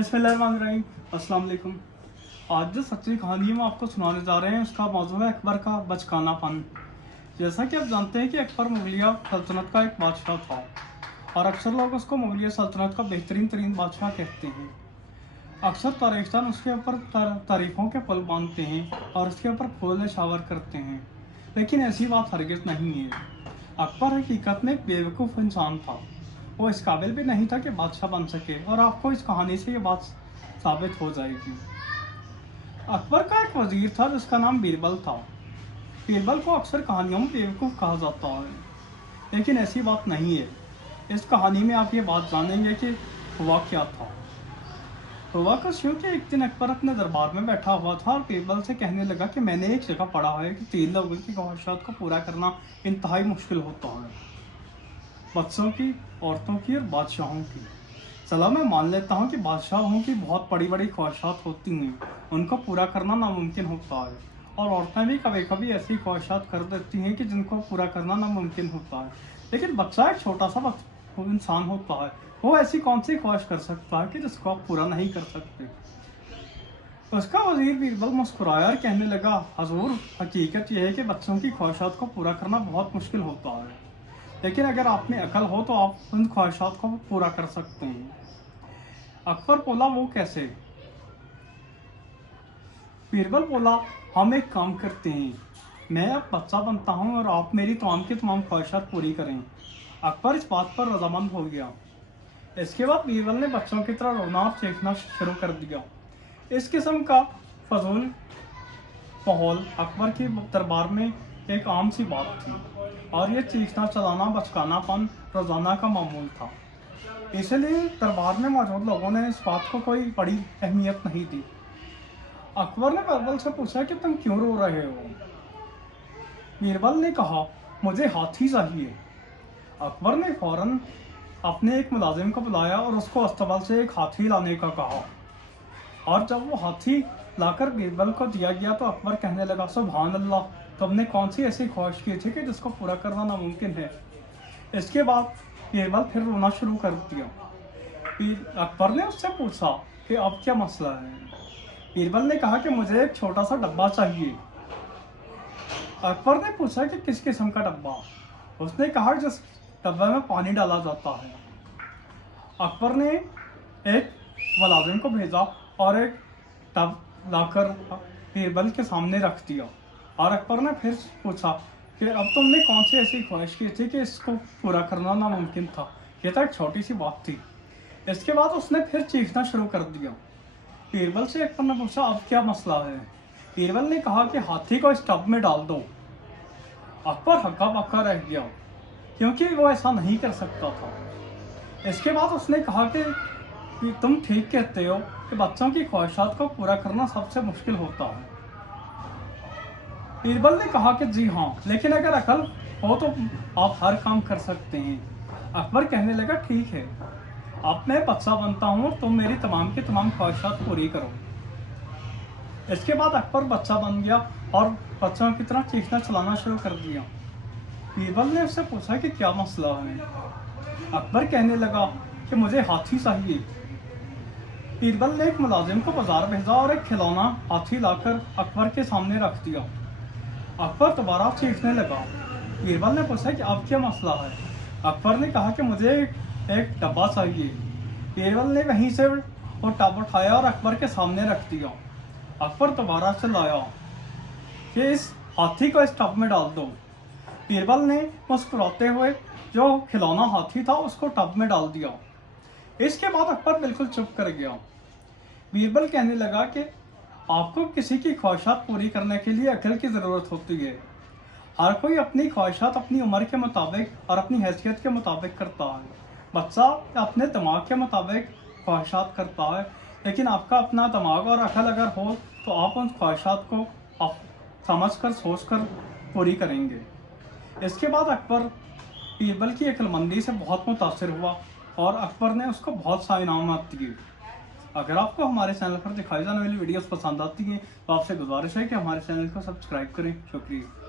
बिस्मिल्लाहिर्रहमानिर्रहीम। अस्सलाम वालेकुम। आज जो सच्ची कहानी हम आपको सुनाने जा रहे हैं उसका मौजू है अकबर का बचकानापन। जैसा कि आप जानते हैं कि अकबर मुगलिया सल्तनत का एक बादशाह था और अक्सर लोग उसको मुगलिया सल्तनत का बेहतरीन तरीन बादशाह कहते हैं। अक्सर तारीखदान उसके ऊपर तारीफ़ों के पुल बांधते हैं और उसके ऊपर फूल शावर करते हैं, लेकिन ऐसी बात हरगिज़ नहीं है। अकबर हकीकत में एक बेवकूफ़ इंसान था। वो इस काबिल भी नहीं था कि बादशाह बन सके और आपको इस कहानी से ये बात साबित हो जाएगी। अकबर का एक वजीर था जिसका नाम बीरबल था। बीरबल को अक्सर कहानियों में बेवकूफ़ कहा जाता है, लेकिन ऐसी बात नहीं है। इस कहानी में आप ये बात जानेंगे कि हुआ क्या था। हुआ कुछ यूँ कि एक दिन अकबर अपने दरबार में बैठा हुआ था और बीरबल से कहने लगा कि मैंने एक जगह पढ़ा है कि 3 लोगों की ख्वाहिशात को पूरा करना इंतहाई मुश्किल होता है, बच्चों की, औरतों की और बादशाहों की। चलो मैं मान लेता हूँ कि बादशाहों की बहुत बड़ी बड़ी ख्वाहिशात होती हैं, उनको पूरा करना नामुमकिन होता है, और औरतें भी कभी कभी ऐसी ख्वाहिशात कर देती हैं कि जिनको पूरा करना नामुमकिन होता है। लेकिन बच्चा एक छोटा सा इंसान होता है, वो ऐसी कौन सी ख्वाहिश कर सकता है कि जिसको आप पूरा नहीं कर सकते। उसका वजीर बीरबल मुस्कुराया और कहने लगा, हजूर, हकीकत यह है कि बच्चों की ख्वाहिशात को पूरा करना बहुत मुश्किल होता है, लेकिन अगर आप में अकल हो तो आप उन ख्वाहिशात को पूरा कर सकते हैं। अकबर बोला, वो कैसे? बीरबल बोला, हम एक काम करते हैं, मैं अब बच्चा बनता हूँ और आप मेरी तमाम की तमाम ख्वाहिशात पूरी करें। अकबर इस बात पर रजामंद हो गया। इसके बाद बीरबल ने बच्चों की तरह रोना और चीखना शुरू कर दिया। इस किस्म का फजूल माहौल अकबर के दरबार में एक आम सी बात थी, और ये चीखना चलाना बचकानापन रोज़ाना का मामूल था। इसलिए दरबार में मौजूद लोगों ने इस बात को कोई बड़ी अहमियत नहीं दी। अकबर ने बीरबल से पूछा कि तुम क्यों रो रहे हो? बीरबल ने कहा, मुझे हाथी चाहिए। अकबर ने फौरन अपने एक मुलाजिम को बुलाया और उसको अस्तबल से एक हाथी लाने का कहा, और जब वो हाथी लाकर बीरबल को दिया गया तो अकबर कहने लगा, सुभान अल्लाह, तुमने कौन सी ऐसी ख्वाहिश की थी कि जिसको पूरा करना नामुमकिन है? इसके बाद बीरबल फिर रोना शुरू कर दिया। अकबर ने उससे पूछा कि अब क्या मसला है? बीरबल ने कहा कि मुझे एक छोटा सा डब्बा चाहिए। अकबर ने पूछा कि किस किस्म का डब्बा? उसने कहा, जिस डब्बे में पानी डाला जाता है। अकबर ने एक मुलाजिम को भेजा और एक टब लाकर बीरबल के सामने रख दिया, और अकबर ने फिर पूछा कि अब तुमने कौन सी ऐसी ख्वाहिश की थी कि इसको पूरा करना नामुमकिन था? ये तो एक छोटी सी बात थी। इसके बाद उसने फिर चीखना शुरू कर दिया। बीरबल से अकबर ने पूछा, अब क्या मसला है? बीरबल ने कहा कि हाथी को इस टब में डाल दो। अकबर हक्का बक्का रह गया, क्योंकि वो ऐसा नहीं कर सकता था। इसके बाद उसने कहा कि तुम ठीक कहते हो कि बच्चों की ख्वाहिशात को पूरा करना सबसे मुश्किल होता है। बीरबल ने कहा कि जी हाँ, लेकिन अगर अकल हो तो आप हर काम कर सकते हैं। अकबर कहने लगा, ठीक है, अब मैं बच्चा बनता हूँ, तुम मेरी तमाम की तमाम ख्वाहिशात पूरी करो। इसके बाद अकबर बच्चा बन गया और बच्चों की तरह चीखना चलाना शुरू कर दिया। बीरबल ने उससे पूछा कि क्या मसला है? अकबर कहने लगा कि मुझे हाथी चाहिए। बीरबल ने एक मुलाजिम को बाजार भेजा और एक खिलौना हाथी लाकर अकबर के सामने रख दिया। अकबर दोबारा चीखने लगा। बीरबल ने पूछा कि अब क्या मसला है? अकबर ने कहा कि मुझे एक डब्बा चाहिए। बीरबल ने वहीं से वो टब उठाया और अकबर के सामने रख दिया। अकबर दोबारा चिल्लाया कि इस हाथी को इस टब में डाल दो। बीरबल ने मुस्कुराते हुए जो खिलौना हाथी था उसको टब में डाल दिया। इसके बाद अकबर बिल्कुल चुप कर गया। बीरबल कहने लगा कि आपको किसी की ख्वाहिशात पूरी करने के लिए अकल की ज़रूरत होती है। हर कोई अपनी ख्वाहिशात अपनी उम्र के मुताबिक और अपनी हैसियत के मुताबिक करता है। बच्चा अपने दिमाग के मुताबिक ख्वाहिशात करता है, लेकिन आपका अपना दिमाग और अकल अगर हो तो आप उन ख्वाहिशात को आप समझ कर सोच कर पूरी करेंगे। इसके बाद अकबर बीरबल की अक्लमंदी से बहुत मुतासिर हुआ और अकबर ने उसको बहुत सा इनामात दिए। अगर आपको हमारे चैनल पर दिखाई जाने वाली वीडियोस पसंद आती हैं तो आपसे गुजारिश है कि हमारे चैनल को सब्सक्राइब करें। शुक्रिया।